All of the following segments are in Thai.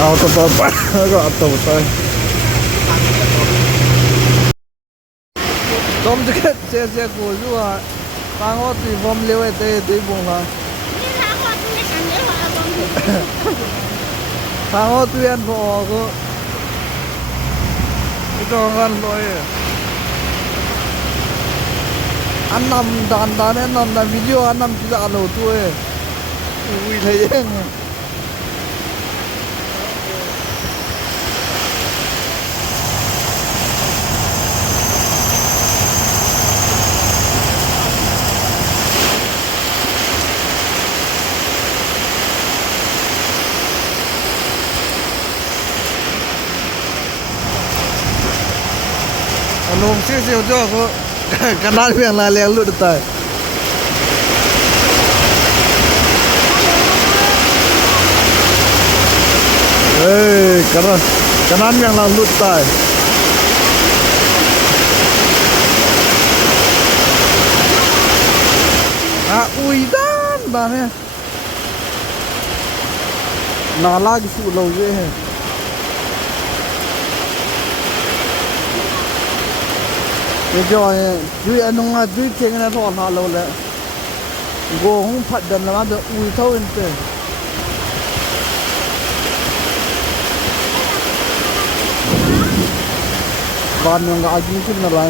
เอาตัวต่อไปแล้วก็เอาตัวไปต้มจะเกิดเจ๊เจ๊กูรู้ว่าทางว่าตีบอมเลี้ยวไอ้เตะตีบงละทางว่าตีอันพอก็ไม่ต้องกันเลยอันนำดานเนี่ยนำวิดีโออันนำที่จะเอาตัวอุ้ยทะเยงลงเสียวจ้าเขาขนาดเพียงลายเลี้ยงลุดตายเฮ้ยขนาดเพียงลายลุดตายอุ้ยด้านเนี่ยนาลากิสุเราเยอะเดี๋ยวจุยอันนู้นจุยเชียงนะทอนหาเราเลยโกหงผัดดันแล้วมันจะอุ้ยเท่าอินเตอร์บ้านยังก็อาจจะขึ้นอะไร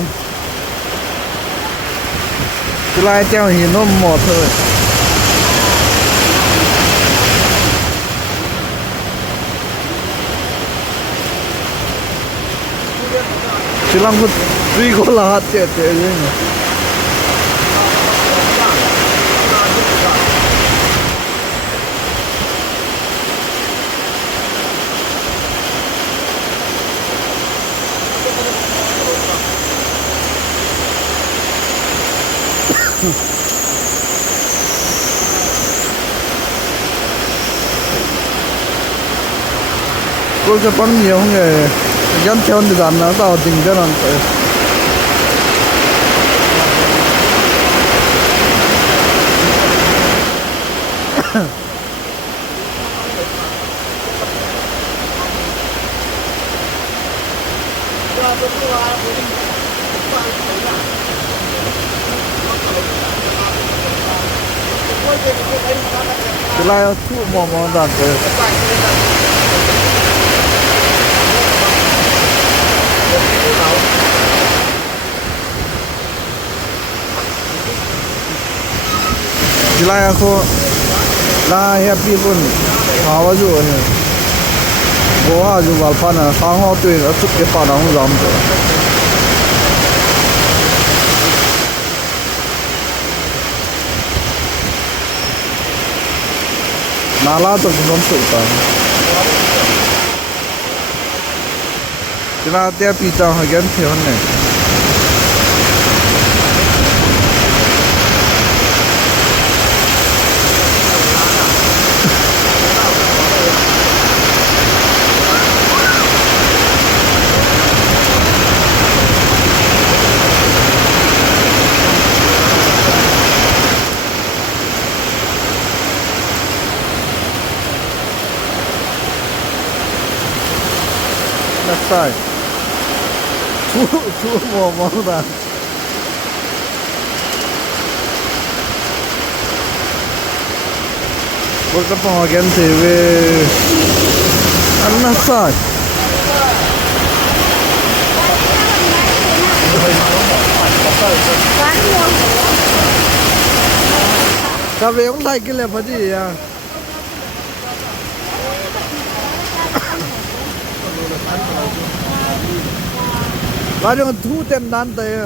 จุฬาเจ้าหินน้ำหมดเลยจุฬาก็จุยก็ลาดเจ็ดเองก็จะปั้นเหนียวไงยันเที่ยวในด้านนั้นต่อจริงจะนั่นไปจะไล่ทุกมองด้านไปจิลายaku lah happy pun hawa ju ne goa ju wal pa na sang ho tui a chuk ke pa na hu ram to nala to gon to ta jila te pi ta ha gen the hon ne left side two more than we're going again to left side sao về ông thầy cái là phải gì à là dùng thu tem đan tệ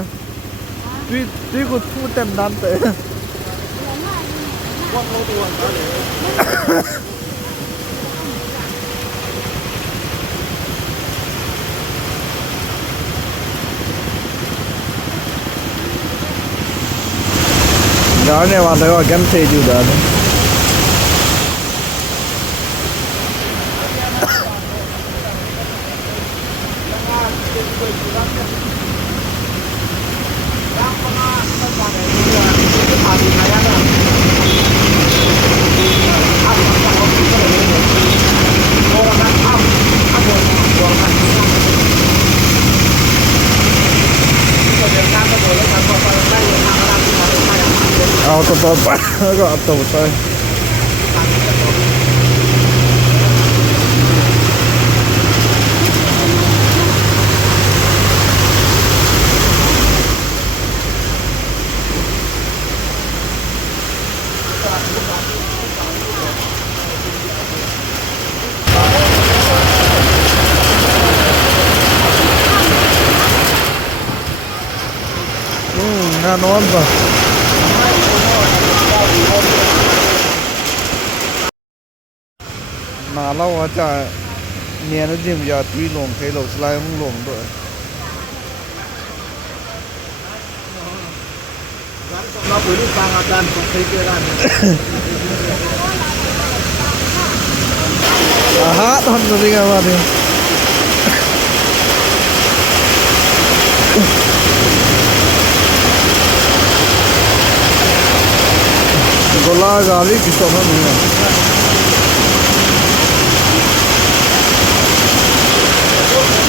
tuy có thu tem đan tệ đó này bạn thấy là genthei juga เอาต่อไปแล้วก็เอาตัวใส่แน่นอนป่ะมาเล่าว่าจะเนียนแล้วยิ่งยาตีหลงเคยหลงสไลด์มึงหลงด้วยเราไปดูฟังอาจารย์ของใครเจอได้ฮะตอนนี้กันมาดิगोला गाली किसों में नहीं है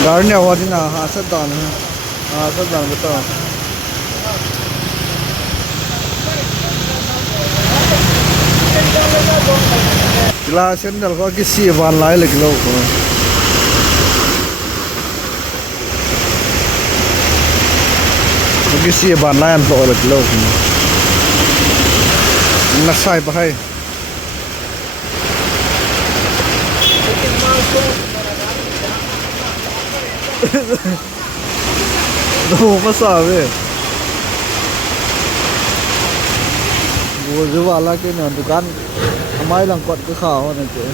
गाड़ी ने आवाज़ ना हाथ दान है हाथ दान बताओ क्लास सेंटर को किसी बार लाए लग लो किसी बार लाए तो लग लो nasai bahai do masabe wo jo wala ke na dukan amai lang kot ka khaw na che